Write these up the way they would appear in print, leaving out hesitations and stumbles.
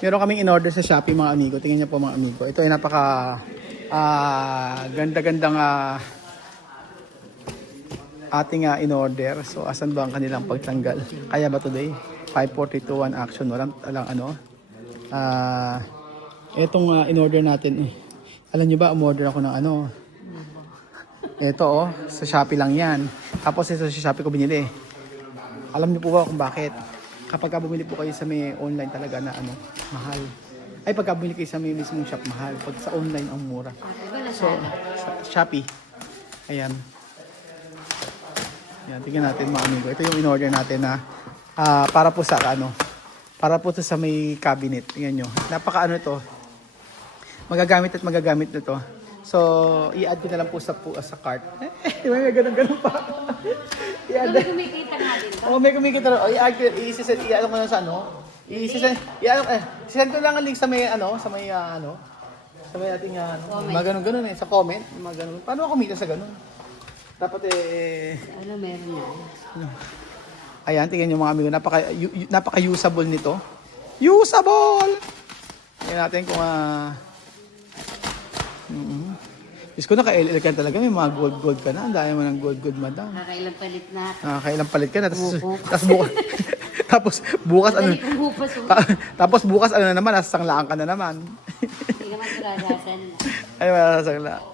Meron kaming in-order sa Shopee mga amigo. Tingnan niyo po mga amigo. Ito ay napaka ganda-gandang ating in-order. So asan ba ang kanilang pagtanggal? Kaya ba today? 5-4-3-2-1 action. Walang ano. Itong in-order natin. Alam niyo ba, umorder ako ng ano. Ito sa Shopee lang yan. Tapos ito sa Shopee ko binili. Alam niyo po ba kung bakit? Kapag bumili po kayo sa may online talaga na ano, mahal. Ay pagka bumili kayo sa may mismong shop, mahal. Pag sa online, ang mura. So, sa Shopee. Ayan. Yan, tingnan natin mga amigo. Ito yung in-order natin na para po sa ano, para po sa may cabinet. Tingnan nyo. Napaka ano to. Magagamit at magagamit na to. So, i-add ko na lang po sa cart. May ganun pa. I-add. May kumikita nga din to. May kumikita rin. I-add ko na sa ano. I-send ko lang ang link sa may ano, sa may ating mga ganun sa comment. Mga ganun. Paano ako kumita sa ganun? Dapat Ano meron yan? Ayan, tingnan nyo mga amigo. Napaka-usable nito. Usable! Tingnan natin kung Diyos ko, naka-LL ka talaga. May mga gold ka na. Ang dami mo ng gold, madam. Nakakailang palit na. Nakakailang palit ka na. Tapos bukas ano na naman, nasasanglaan ka na naman. Hindi naman saradasan. Ay, masasangla.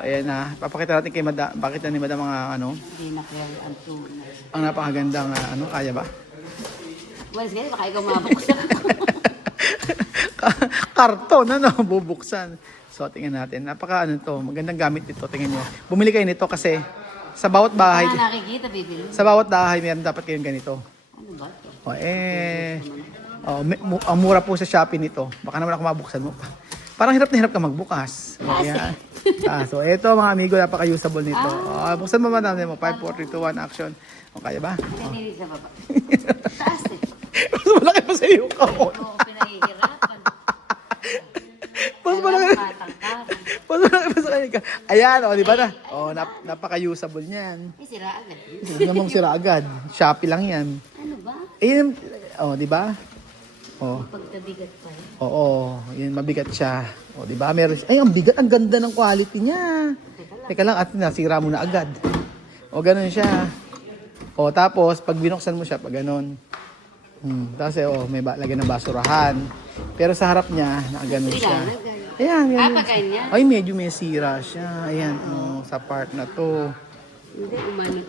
Ayan na. Papakita natin kay madam. Bakit na ni madam mga ano? Hindi na kaya ang tunay. Ang napakagandang ano, kaya ba? Once ganyan, baka ikaw mabuksan. Karton, ano, bubuksan. So, tingnan natin. Napaka ano to, magandang gamit nito. Tingnan nyo. Bumili kayo nito kasi sa bawat bahay, Nakikita, bibili. sa bawat bahay, meron dapat kayong ganito. Ano ba ito? Ang mura po sa Shopee nito. Baka naman ako mabuksan mo. Parang hirap na hirap ka magbukas. Ayan. So, ito mga amigo, napaka-usable nito. Buksan mo madam mo. 5, 4, 3, 2, 1, action. Kaya ba? Pinilig sa baba. Taas eh. Mas malaki pa sa iyo ka. Oo, pinahihirapan. Mas malaki. Matangkaran. Mas malaki pa sa kanya. Ayan, di ba na? Napaka-usable niyan. Ay, sira agad. Hindi namang sira agad. Shopee lang yan. Ano ba? Di ba? Pagkabigat pa rin. Yun, mabigat siya. Di ba? Ang bigat, ang ganda ng quality niya. Teka lang, at nasira mo na agad. Ganun siya. Tapos, pag binuksan mo siya, pag ganun. Tapos, may lagyan ng basurahan. Pero sa harap niya, nakaganon siya. Ayan, yan. Ganyan? Ay, medyo may sira siya. Ayan, sa part na to. Hindi,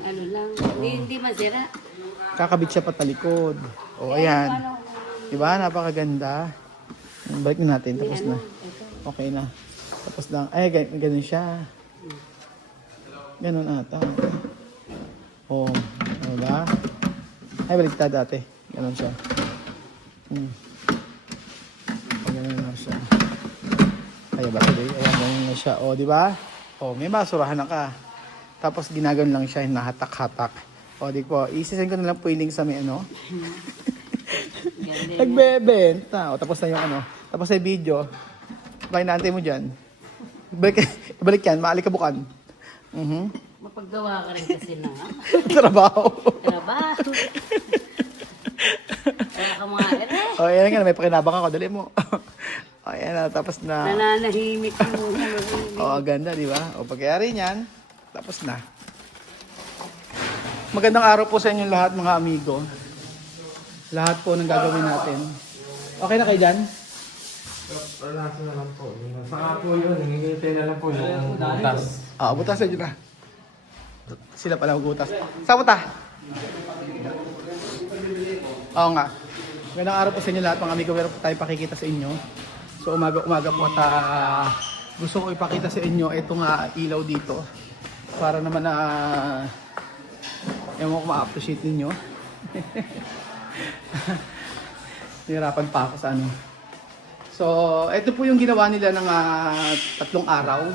ano lang. Hindi masira. Kakabit siya patalikod. Ayan. Diba? Napakaganda. Balik na natin. Tapos na. Okay na. Tapos lang. Ay, ganun siya. Ganun ata. Diba? Ay, baliktad dati. Ganun siya. Ganun na siya. Kaya ba today? Ayan, ganun na siya. Diba? May basurahan na ka. Tapos ginaganon lang siya. Nahatak-hatak. Di po. Isisend ko na lang po yung link sa may ano. Nagbebenta. Tapos na yung ano. Tapos na yung video. Bakit naantay mo dyan? Ibalik yan. Maalikabukan. Mapaggawa ka rin kasi na. Trabaho. Wala ka mga ere. Yan nga. May pakinabang ako. Dali mo. Ayan na. Tapos na. Nananahimik muna. Ganda, di ba? Pagkayari niyan. Tapos na. Magandang araw po sa inyo lahat mga amigo. Lahat po ng gagawin natin. Okay na kayo dyan? Relaxo na lang po. Saka po yun, hingipin na lang po yung butas. Butas na dyan na. Sila pala magutas. Saan punta? Nga. Magandang araw po sa inyo lahat mga amigo. Meron po tayo pakikita sa inyo. So umaga po at gusto ko ipakita sa inyo itong ilaw dito. Para naman ewan ko ma-appreciate ninyo. Nihirapan pa ako sa ano. So, ito po yung ginawa nila ng 3 araw.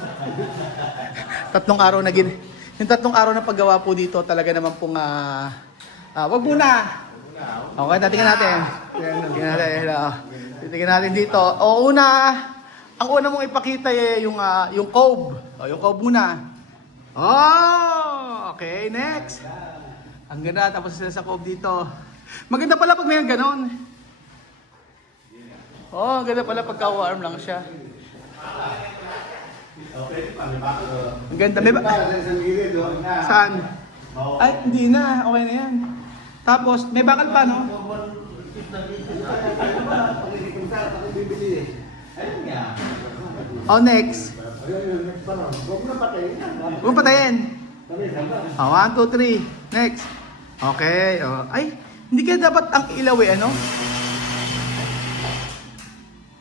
3 araw na yung 3 araw na paggawa po dito talaga naman pong wag muna. Okay, tingnan natin. Tingnan natin dito. Ang una mong ipakita yung cove. Yung cove muna. Okay, next. Ang ganda, tapos sila sa cove dito. Maganda pala pag may ganon. Oh, ganda pala pagka-warm lang siya. Ang ganda. May Saan? Ay, hindi na. Okay na yan. Tapos, may bakal pa, no? Oh, next. Huwag mo patayin. Oh, 1, 2, 3. Next. Okay. Oh. Ay, hindi kaya dapat ang ilaw eh, ano?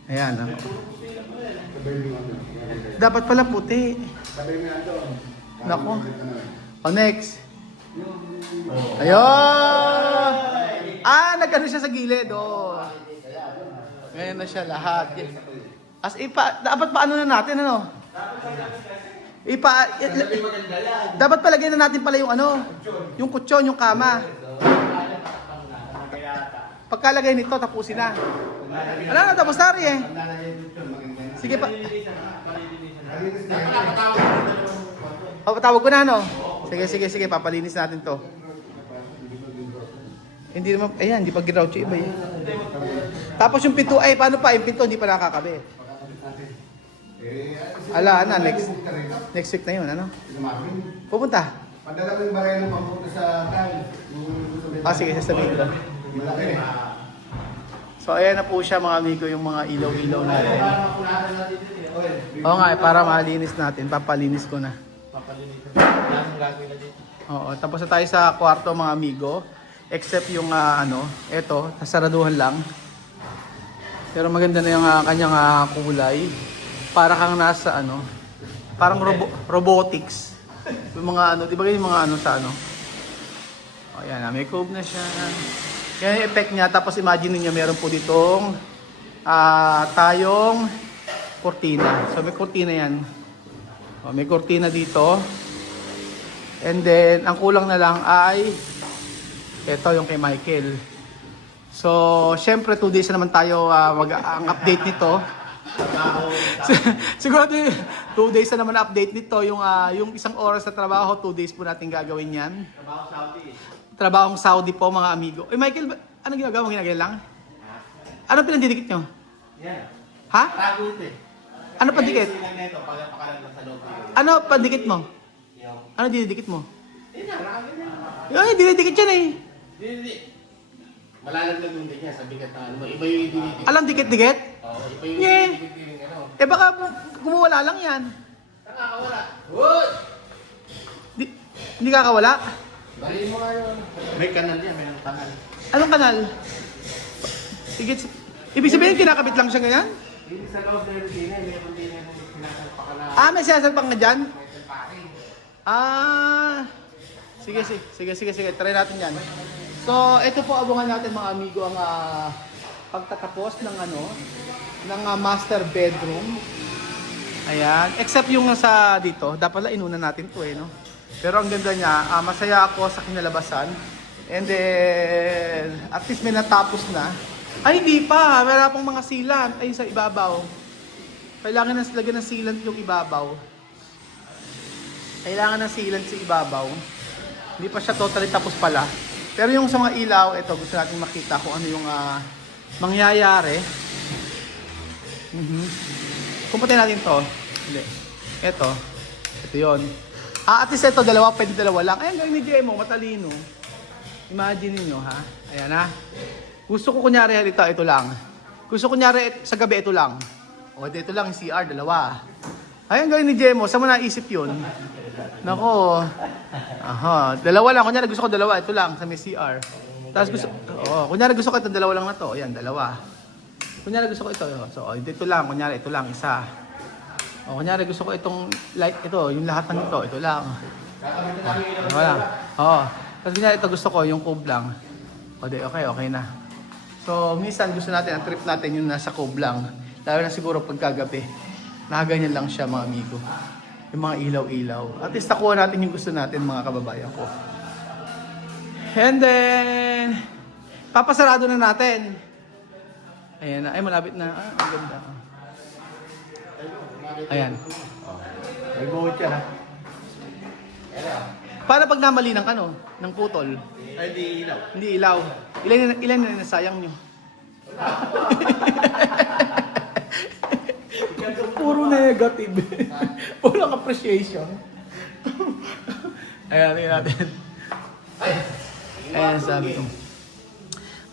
Ayan. Oh. Dapat pala puti. Nako. Oh, next. Ayun! Ah, nagkano siya sa gilid. Oh. Ngayon na siya lahat. As dapat paano na natin, ano? Dapat palagyan na natin pala yung ano, yung kutsyon, yung kama. Pagkalagay nito, tapusin na. Wala na, tapos na rin eh. Sige pa. Patawag ko na, no? Sige, papalinis natin to. Hindi naman, ayan, hindi pa giraw siya iba eh. Tapos yung pinto, ay paano pa? Yung pinto, hindi pa nakakabi. Ala, na, next week na yun, ano? Pupunta? Padala ko yung barelo papunta sa tank. Sige, sasabihin ko. So, ayan na po siya mga amigo, yung mga ilaw-ilaw natin. Oo nga, para malinis natin, papalinis ko na. Oo, tapos na tayo sa kwarto mga amigo. Except yung eto, nasaraduhan lang. Pero maganda na yung kanyang kulay. Para kang nasa parang robotics. Yung mga di ba yung mga sa O yan, may cove na siya. Yan yung effect niya. Tapos imagine niyo meron po ditong tayong kortina. So may kortina yan. O, may kortina dito. And then, ang kulang na lang ay ito yung kay Michael. So, syempre 2 days na naman tayo ang update nito. Siguro 2 days na naman update nito. Yung isang oras na trabaho, 2 days po natin gagawin yan. Trabahong Saudi po mga amigo. Michael, anong ginagawa mo? Ginagawa lang? Anong pinandidikit nyo? Ha? Ano pandikit? Ano pandikit mo? Ano dinidikit mo? Ay, dinidikit yan eh. Malalaglag yung din niya sa bigat na ano. Iba yung dinidikit. Alam dikit-dikit? Oo, iba yung Yeah. dinidikit yung ano. Baka gumawala lang yan. Nakakawala. Wood! Hindi kakawala? Baliin mo nga yun. May kanal yan, may kanal. Anong kanal? Ibig sabihin, kinakabit lang siya ganyan? Hindi sa loob na yung tina, meron din yan yung sinasalpa ka na. May sinasalpang ka dyan? May salpakin. Sige. Try natin yan. So, ito po abangan natin mga amigo ang pagtatapos ng master bedroom. Ayan. Except yung sa dito, dapat pala inuna natin to no? Pero ang ganda niya, masaya ako sa kinalabasan. And then, at least may natapos na. Ay, hindi pa. Meron pang mga sealant. Ay, sa ibabaw. Kailangan na lagyan ng sealant yung ibabaw. Kailangan ng sealant sa ibabaw. Hindi pa siya totally tapos pala. Pero yung sa mga ilaw, ito, gusto natin makita kung ano yung mangyayari. Pupuntahin natin to. Hindi. Ito yun. At least ito, pwede dalawa lang. Ayan, gawin ni Jemo, matalino. Imagine niyo ha. Ayan ha. Gusto ko kunyari ito lang. Gusto ko kunyari sa gabi ito lang. O, ito lang, yung CR, dalawa. Ayan, gawin ni Jemo. Saan mo naisip yun? Nako. Dalawa lang. Kunyari gusto ko dalawa. Ito lang, sa may CR. Tapos kunyari gusto ko ito, dalawa lang na to. Ayan, dalawa. Kunyari gusto ko ito. So, ito lang. Kunyari, ito lang, isa. O, kunyari gusto ko itong light, ito, yung lahat ng ito lang. Wala. Tapos kunyari ito gusto ko, yung cove lang. Okay na. So, minsan gusto natin, ang trip natin yung nasa cove lang. Lalo na siguro pagkagabi. Nakaganyan lang siya mga amigo. Yung mga ilaw-ilaw. At least nakuha natin yung gusto natin mga kababayan ko. And then, papasarado na natin. Ayan na. Ay, malapit na. Ang ganda. Ayan. May buhot yan ha. Paano pag namali ng ng putol? Ay, di ilaw. Hindi ilaw. Ilan na nasayang nyo? negative. Walang appreciation. Ayan, tingnan natin. Ayan, sabi ko.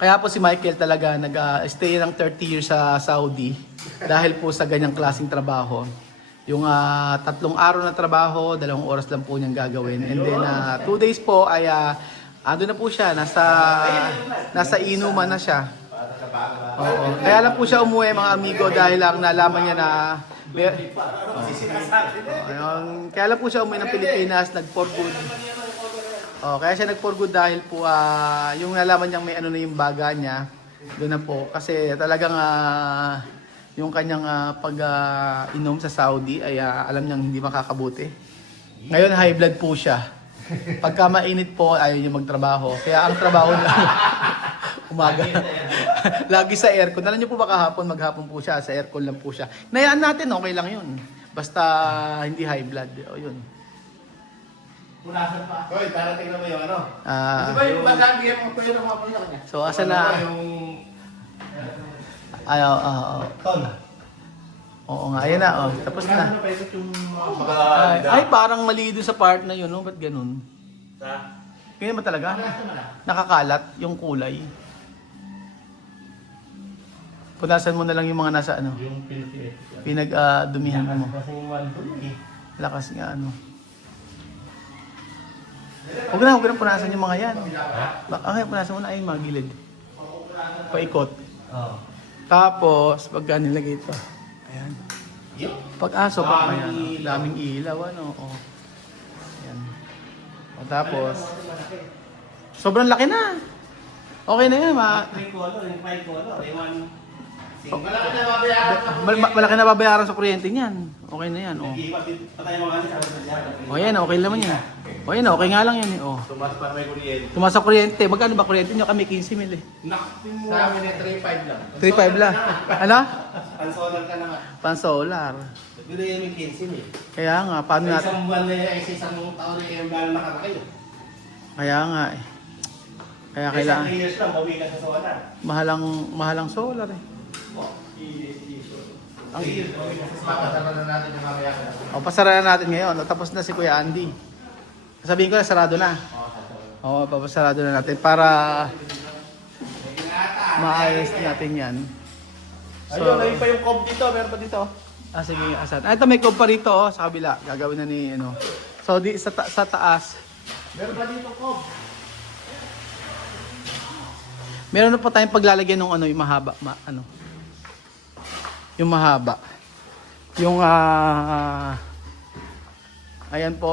Kaya po si Michael talaga nag-stay ng 30 years sa Saudi dahil po sa ganyang klaseng trabaho. Yung 3 araw na trabaho, 2 oras lang po niyang gagawin. And then 2 days po ay ando na po siya, nasa inuman na siya. Oo. Kaya lang po siya umuwi mga amigo dahil lang nalaman niya na kaya lang po siya umuwi ng Pilipinas, nag-for good. Kaya siya nag-for good dahil po yung nalaman niyang may ano na yung baga niya, doon na po. Kasi talagang yung kanyang pag-inom sa Saudi ay alam niyang hindi makakabuti. Ngayon high blood po siya. Pagka mainit po, ayaw niya magtrabaho. Kaya ang trabaho niya, umaga. Lagi sa aircon. Alam niyo po ba kahapon, maghapon po siya, sa aircon lang po siya. Nayaan natin, okay lang yun. Basta hindi high blood. O yun. Punasan pa. Hoy, darating na ba yung ano? Ah, Di ba yung bagagi mo pa yun ang mga kanya? so asa na? Yung... Ayaw, Ton. oo nga, ayun na, tapos na. Ano pa ito yung mga... Ay, parang mali doon sa part na yun, no? Ba't ganun? Sa... Kaya ba talaga? Nakakalat yung kulay. Punasan mo na lang yung mga nasa ano, Yung Philippines. pinag-dumihan mo. Kasi yung one doon eh. Lakas nga ano. Huwag na punasan yung mga yan. Okay, punasan mo na ay magilid. Paikot. Oo. Tapos, pagka nilagay ito. Ayan. Yung? Pag-aso pa ayan. Daming ilaw, ano. Oh. Ayan. O, tapos, sobrang laki na. Okay na yan, Yung five color, yung one... Malaki na mabayaran. malaki na babayaran sa kuryente niyan. Okay na yan, oh. Patay mga ano sa O yan, okay naman yan. O yan, okay nga lang yan, oh. Tumas para may kuryente. Tumaas sa kuryente. Magkano ba kuryente nyo? Kami 15 mil eh. Sa amin eh, 3.5 lang. 3.5 lang. Ano? Pansolar ka na nga. Pan-solar. Bili yan yung 15 eh. Kaya nga, paano Sa natin? isang buwan na sa isang taon na yung gano'n nakalaki. Kaya nga eh. Kaya kailangan. Isang years lang, bawi ka sa solar. Mahalang solar eh. Ang years, bawi ka sa solar. Papasara na natin yung mamaya ka. O, pasara na natin ngayon. O, tapos na si Kuya Andy. Sabihin ko na, sarado na. Oo, papasarado na natin para maayos natin yan. Ayun, ayun pa yung cob dito. Meron pa dito. Sige, asan? Ito may cob pa rito, sa kabila. Gagawin na ni, ano. So, sa taas. Meron pa dito cob. Meron na po tayong paglalagyan ng ano, yung mahaba. Yung mahaba. Yung, ayan po,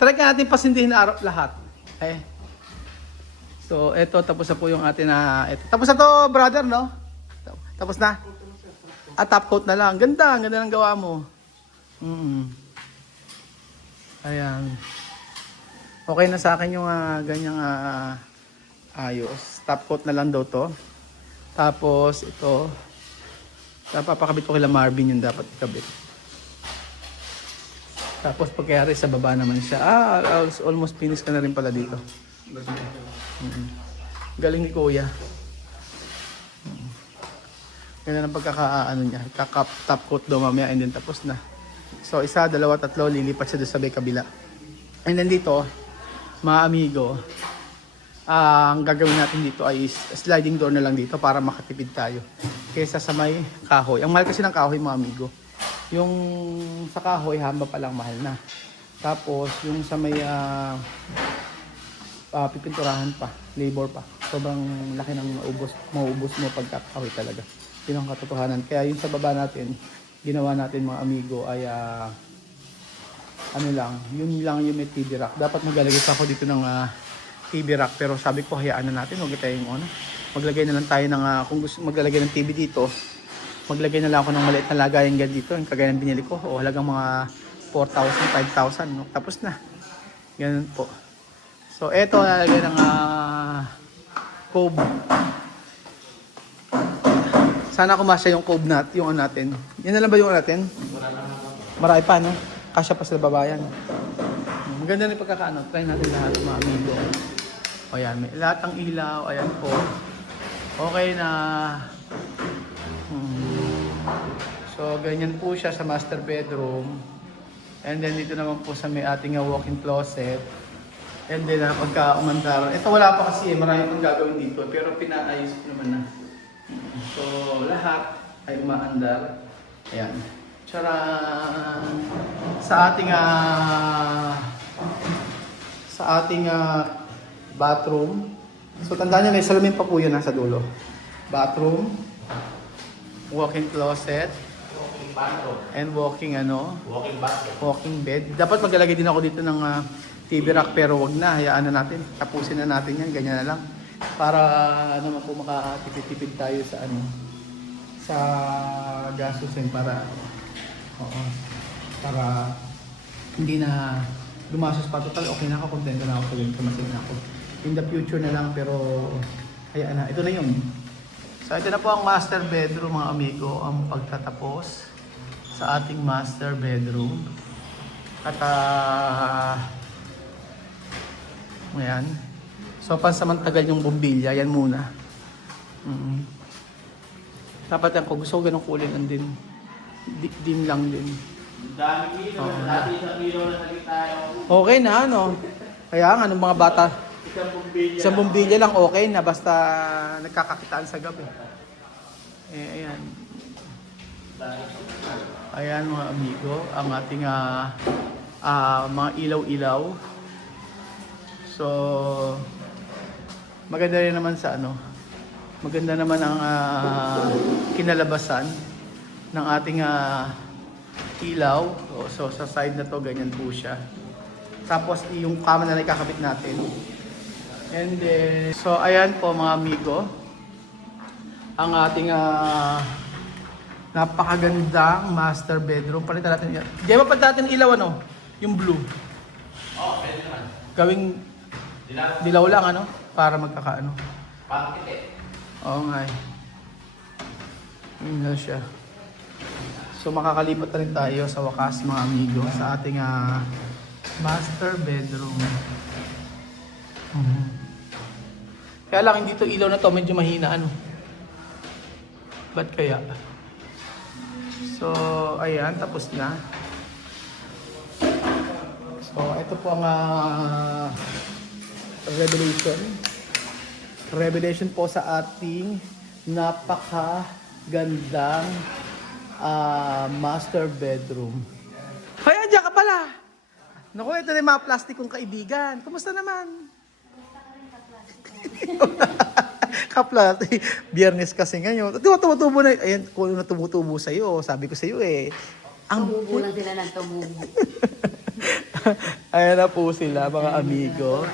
try ka natin pasindihin na lahat. Okay. So, eto, tapos na po yung atin na, tapos na to, brother, no? Tapos na? Top coat na lang. Ganda ng gawa mo. Ayan. Okay na sa akin yung ganyang ayos. Top coat na lang daw to. Tapos, ito, papakabit ko kila Marvin yung dapat ikabit. Tapos pagkayari sa baba naman siya. Almost finished ka na rin pala dito. Galing ni Kuya. Ganda ng pagkakaano niya. Top coat daw mamaya and then tapos na. So 1, 2, 3, lilipat siya doon sa may kabila. And then dito, mga amigo, ang gagawin natin dito ay sliding door na lang dito para makatipid tayo. Kaysa sa may kahoy. Ang mahal kasi ng kahoy mga amigo. Yung sa kahoy, hamba pa lang mahal na. Tapos, yung sa may pipinturahan pa, labor pa. Sobrang laki ng maubos mo pagkakahoy talaga. Yun ang katotohanan. Kaya yung sa baba natin, ginawa natin mga amigo ay yun lang yung may TV rack. Dapat maglalagay pa ako dito ng TV rack. Pero sabi ko, hayaan na natin. Huwag tayong maglagay na lang tayo ng, kung gusto maglalagay ng TV dito, maglagay na lang ako ng maliit na lagayan dito, yung kagaya ng binili ko, o halagang mga 4,000, 5,000, no? Tapos na. Ganun po. So, eto, nalagay ng cove. Sana kumasya yung cove yung natin. Yan na lang ba yung natin? Marami pa, no? Kasya pa sa babayan. Maganda rin pagkakaano. Try natin lahat, mga amigo. O yan, may lahat ng ilaw. Ayan po. Okay na. So, So, ganyan po siya sa master bedroom. And then dito naman po sa may ating walk-in closet. And then pagka umandar, ito wala pa kasi marami pang gagawin dito pero pinaayos ko naman na. So, lahat ay umaandar. Ayan. Charan! Sa ating bathroom. So, tandaan nyo, may salamin pa po yun sa dulo. Bathroom, walk-in closet, Walking bathroom. and walking Walking bathroom. walking bed. Dapat maglalagay din ako dito ng TV rack pero wag na, hayaan na natin. Tapusin na natin yan, ganyan na lang. Para naman po makatipid-tipid tayo sa gastusin para hindi na lumasos pa. Total okay na ako, kontento na ako, tumasin na ako. In the future na lang pero hayaan na. Ito na yun. So ito na po ang master bedroom mga amigo, ang pagtatapos sa ating master bedroom. At ayan. So pansamantagal yung bombilya, yan muna. Dapat yan, kung gusto ko ganun kulay, din lang din. Dami kilo. Dati isang kilo na sagit tayo. Okay na Kaya nga, mga bata, Isang bumbilya. isang bombilya lang okay na basta nagkakakitaan sa gabi. Ayan. Ayan mga amigo, ang ating mga ilaw-ilaw. So, maganda rin naman maganda naman ang kinalabasan ng ating ilaw. So, sa side na to, ganyan po siya. Tapos, yung kama na ikakabit natin. And then, so ayan po mga amigo, ang ating napakagandang master bedroom. Palitan natin yan. Di ba palitan natin ilaw yung blue? Pwede naman. Gawing dilaw lang para magkakaano. Bakit eh? Oo nga eh. Yun na siya. So makakalipat na rin tayo sa wakas mga amigo sa ating master bedroom. Kaya lang hindi to ilaw na to, medyo mahina Ba't kaya? So ayan, tapos na. So ito po ang revelation po sa ating napakagandang master bedroom. Hoy, andiyan ka pala! Naku, ito na yung mga plastic kong kaibigan. Kumusta naman? Ka-plastic. Biyernes kasi ngayon. Tumutubo na. Ayan, kung na tumutubo sa'yo, sabi ko sa'yo Tumubo lang sila ng tumubo. Ayan na po sila, mga amigo.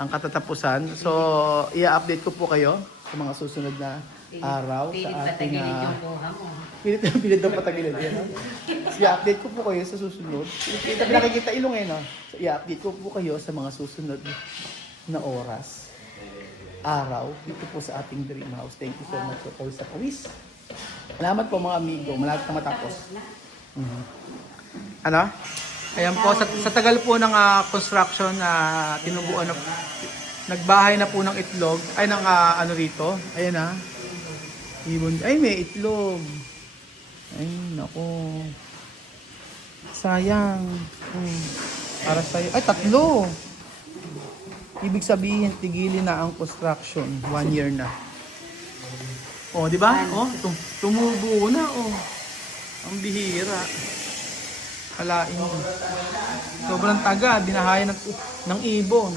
Ang katatapusan. So, i-update ko po kayo sa mga susunod na araw sa ating pilit daw patagilid. I-update ko po kayo sa susunod. Kita pinakikita ilong So, i-update ko po kayo sa mga susunod na oras, araw, dito po sa ating dream house. Thank you so much for all sa pawis. Salamat po mga amigo. Malapit na matapos. Ayan po, sa tagal po ng construction na tinubuan nagbahay na po ng itlog, ay ng rito, ayan ibon, ay may itlog, ay naku, sayang, para sa'yo, ay tatlo, ibig sabihin tigilin na ang construction, 1 year na. Di ba? Tumubo na, ang bihira. Kalain mo. Sobrang taga, dinahaya ng ibon.